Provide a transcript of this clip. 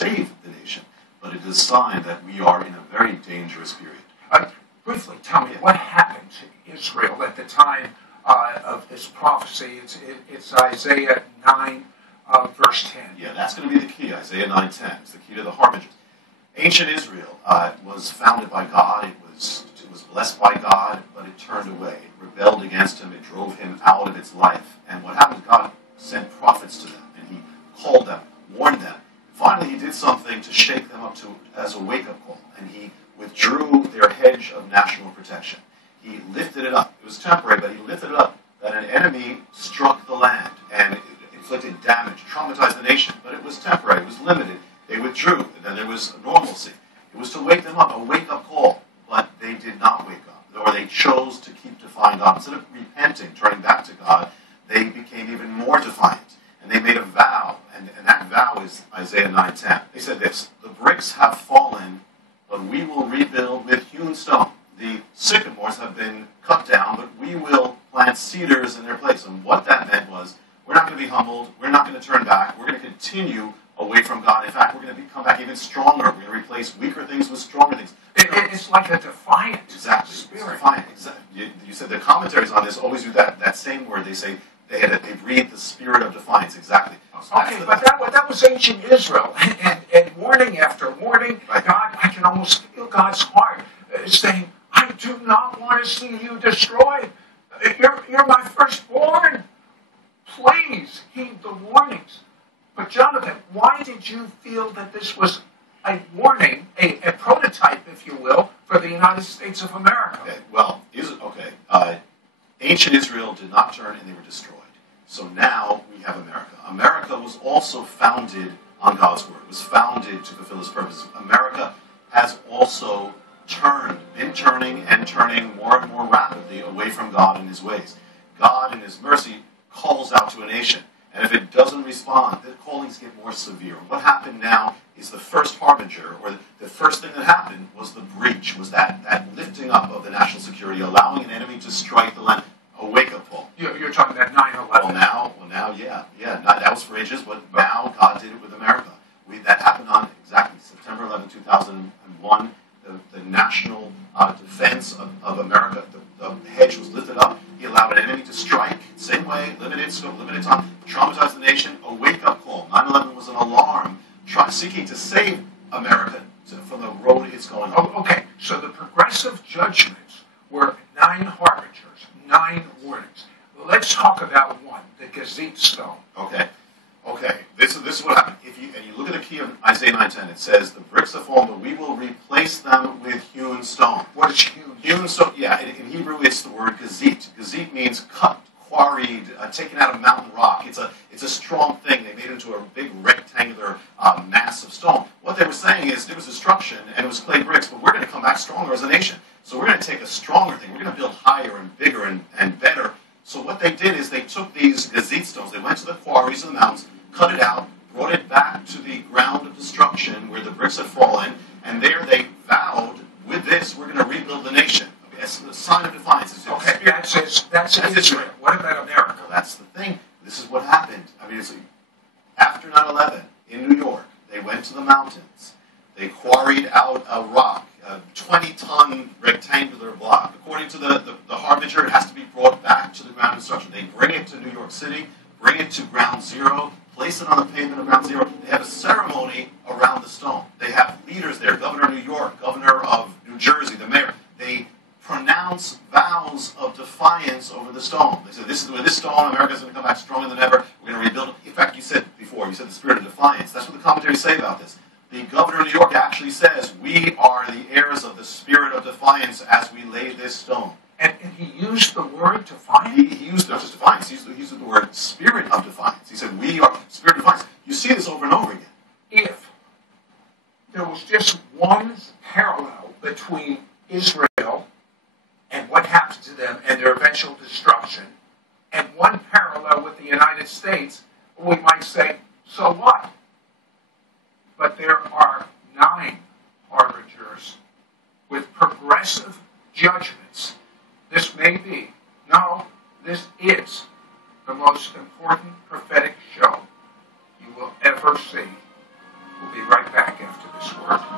save the nation, but it is a sign that we are in a very dangerous period. Briefly, tell me what happened to Israel at the time of this prophecy. It's Isaiah 9, verse 10. Yeah, that's going to be the key. Isaiah 9:10 is the key to the Harbingers. Ancient Israel was founded by God. It was blessed by God, but it turned away. It rebelled against him. It drove him out of its life. And what happened? God sent prophets to them, and he called them, warned them. Finally, he did something to shake them up as a wake-up call, and he withdrew their hedge of national protection. He lifted it up. It was temporary, but he lifted it up that an enemy struck the land and inflicted damage, traumatized the nation, but it was temporary. It was limited. They withdrew, and then there was normalcy. It was to wake them up, a wake-up call, but they did not wake up, or they chose to keep defiant on. Instead of repenting, turning back to God, they became even more defiant, and they made a vow, and that vow is Isaiah 9:10. They said this: "The bricks have fallen, but we will rebuild with hewn stone. The sycamores have been cut down, but we will plant cedars in their place." And what that meant was, we're not going to be humbled, we're not going to turn back, we're going to continue away from God. In fact, we're going to come back even stronger. We're going to replace weaker things with stronger things. It's like a defiant spirit. Defiant. Exactly. You said the commentaries on this always do that same word. They say they breathe the spirit of defiance. Exactly. Okay, but that was ancient Israel, and warning after warning, right. God, I can almost feel God's heart saying, "I do not want to see you destroyed. You're my firstborn. Please heed the warnings." But Jonathan, why did you feel that this was a warning, a prototype, if you will, for the United States of America? Okay, well, ancient Israel did not turn and they were destroyed. So now we have America. America was also founded on God's word. It was founded to fulfill his purposes. America has also been turning more and more rapidly away from God and his ways. God, in his mercy, calls out to a nation. And if it doesn't respond, the callings get more severe. What happened now is the first harbinger, or the first thing that happened was the breach, was that lifting up of the national security, allowing an enemy to strike the land, a wake-up call. You're talking about 9/11. Well, now, yeah. That was for ages, but now God did it with America. That happened on exactly September 11, 2001. The national defense of America, the hedge was lifted up. He allowed an enemy to strike, same way, limited scope, limited time, traumatized the nation, a wake-up call. 9/11 was an alarm seeking to save America from the road it's going on. Oh, okay, so the progressive judgments were 9 harbingers, 9 warnings. Well, let's talk about one, the Gazette stone. Okay. This is what happened. If you look at the key of Isaiah 9:10, it says, "The bricks have fallen, but we will replace them with hewn stone." What is hewn? Hewn stone. Yeah, in Hebrew it's the word gazette. Gazette means cut, quarried, taken out of mountain rock. It's a strong thing. They made it into a big rectangular mass of stone. What they were saying is there was destruction and it was clay bricks, but we're going to come back stronger as a nation. So we're going to take a stronger thing. We're going to build higher and bigger and better. So what they did is they took these gazette stones. They went to the quarries of the mountains, cut it out, brought it back to the ground of destruction where the bricks had fallen, and there they vowed, with this, we're going to rebuild the nation. Okay, it's a sign of defiance. Okay, that's Israel. What about America? Well, that's the thing. This is what happened. After 9/11, in New York, they went to the mountains. They quarried out a rock, a 20-ton rectangular block. According to the harbinger, it has to be brought back to the ground of destruction. They bring it to New York City, bring it to ground zero, place it on the pavement of ground zero. They have a ceremony around the stone. They have leaders there, Governor of New York, Governor of New Jersey, the mayor. They pronounce vows of defiance over the stone. They said, with this stone, America's going to come back stronger than ever. We're going to rebuild it. In fact, you said the spirit of defiance. That's what the commentaries say about this. The governor of New York actually says, we are the heirs of the spirit of defiance as we lay this stone. And he used the word defiance? He used not just defiance, he used the word spirit of defiance. He said, we are spirit of defiance. You see this over and over again. If there was just one parallel between Israel and what happened to them and their eventual destruction, and one parallel with the United States, we might say, so what? But there are 9 harbingers with progressive judgments. This may be, no, this is the most important prophetic show you will ever see. We'll be right back. this work.